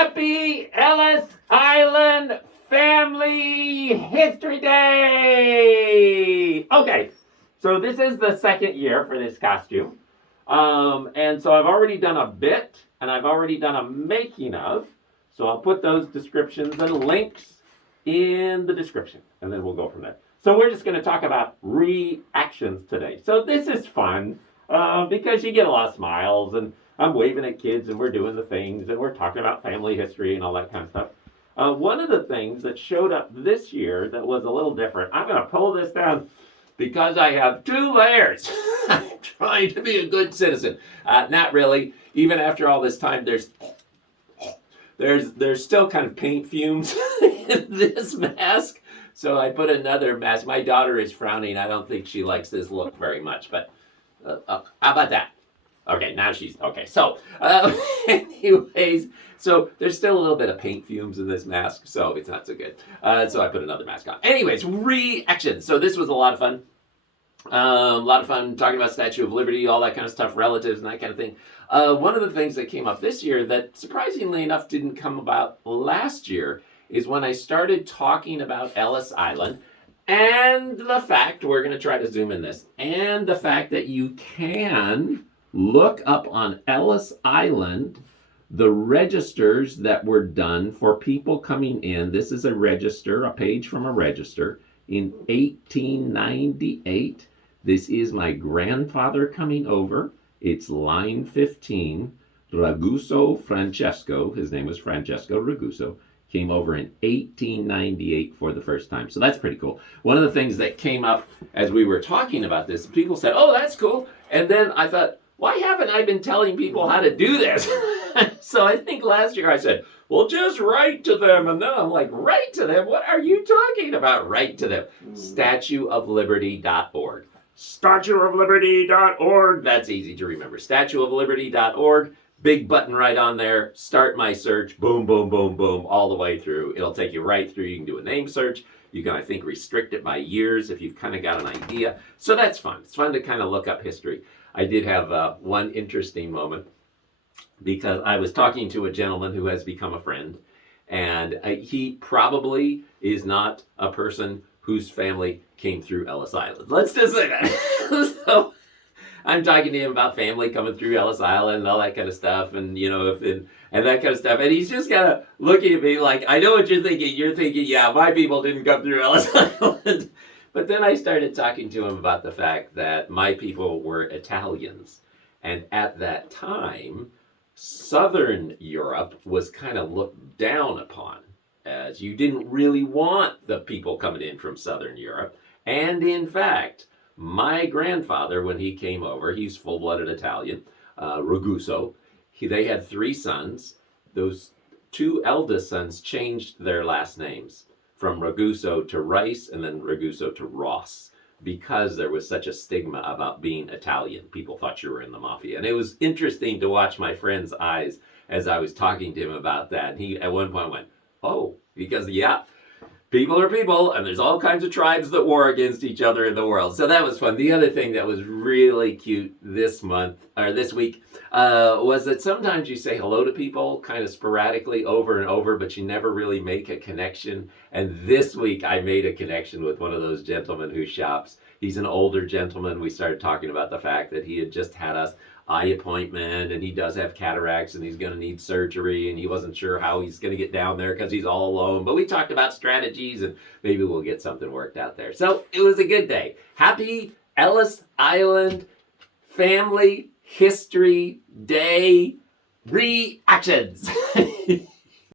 Happy Ellis Island Family History Day! Okay, so this is the second year for this costume. And so I've already done a bit, and I've already done a making of. So I'll put those descriptions and links in the description, and then we'll go from there. So we're just going to talk about reactions today. So this is fun because you get a lot of smiles, and I'm waving at kids, and we're doing the things, and we're talking about family history and all that kind of stuff. One of the things that showed up this year that was a little different, I'm going to pull this down because I have 2 layers. I'm trying to be a good citizen. Not really. Even after all this time, there's still kind of paint fumes in this mask. So I put another mask. My daughter is frowning. I don't think she likes this look very much, but how about that? Okay, now she's, okay. So anyways, so there's still a little bit of paint fumes in this mask, so it's not so good. So I put another mask on. Anyways, reactions. So this was a lot of fun. A lot of fun talking about Statue of Liberty, all that kind of stuff, relatives and that kind of thing. One of the things that came up this year that surprisingly enough didn't come about last year is when I started talking about Ellis Island and the fact, we're going to try to zoom in this, and the fact that you can look up on Ellis Island the registers that were done for people coming in. This is a register, a page from a register in 1898. This is my grandfather coming over. It's line 15. Raguso Francesco, his name was Francesco Raguso, came over in 1898 for the first time. So that's pretty cool. One of the things that came up as we were talking about this, people said, oh, that's cool. And then I thought, why haven't I been telling people how to do this? So I think last year I said, well, just write to them. And then I'm like, write to them? What are you talking about? Write to them. StatueofLiberty.org. StatueofLiberty.org. That's easy to remember. StatueofLiberty.org. Big button right on there. Start my search. Boom, boom, boom, boom, all the way through. It'll take you right through. You can do a name search. You can, I think, restrict it by years if you've kind of got an idea. So that's fun. It's fun to kind of look up history. I did have one interesting moment because I was talking to a gentleman who has become a friend, and he probably is not a person whose family came through Ellis Island. Let's just say that. So I'm talking to him about family coming through Ellis Island and all that kind of stuff, and you know, and that kind of stuff. And he's just kind of looking at me like, I know what you're thinking. You're thinking, yeah, my people didn't come through Ellis Island. But then I started talking to him about the fact that my people were Italians, and at that time, Southern Europe was kind of looked down upon, as you didn't really want the people coming in from Southern Europe. And in fact, my grandfather, when he came over, he's full-blooded Italian, Raguso. They had 3 sons. Those 2 eldest sons changed their last names from Raguso to Rice and then Raguso to Ross because there was such a stigma about being Italian. People thought you were in the mafia. And it was interesting to watch my friend's eyes as I was talking to him about that. And he at one point went, oh, because yeah, people are people, and there's all kinds of tribes that war against each other in the world. So that was fun. The other thing that was really cute this week, was that sometimes you say hello to people kind of sporadically over and over, but you never really make a connection. And this week I made a connection with one of those gentlemen who shops. He's an older gentleman. We started talking about the fact that he had just had a eye appointment, and he does have cataracts, and he's going to need surgery, and he wasn't sure how he's going to get down there because he's all alone. But we talked about strategies, and maybe we'll get something worked out there. So it was a good day. Happy Ellis Island Family History Day reactions.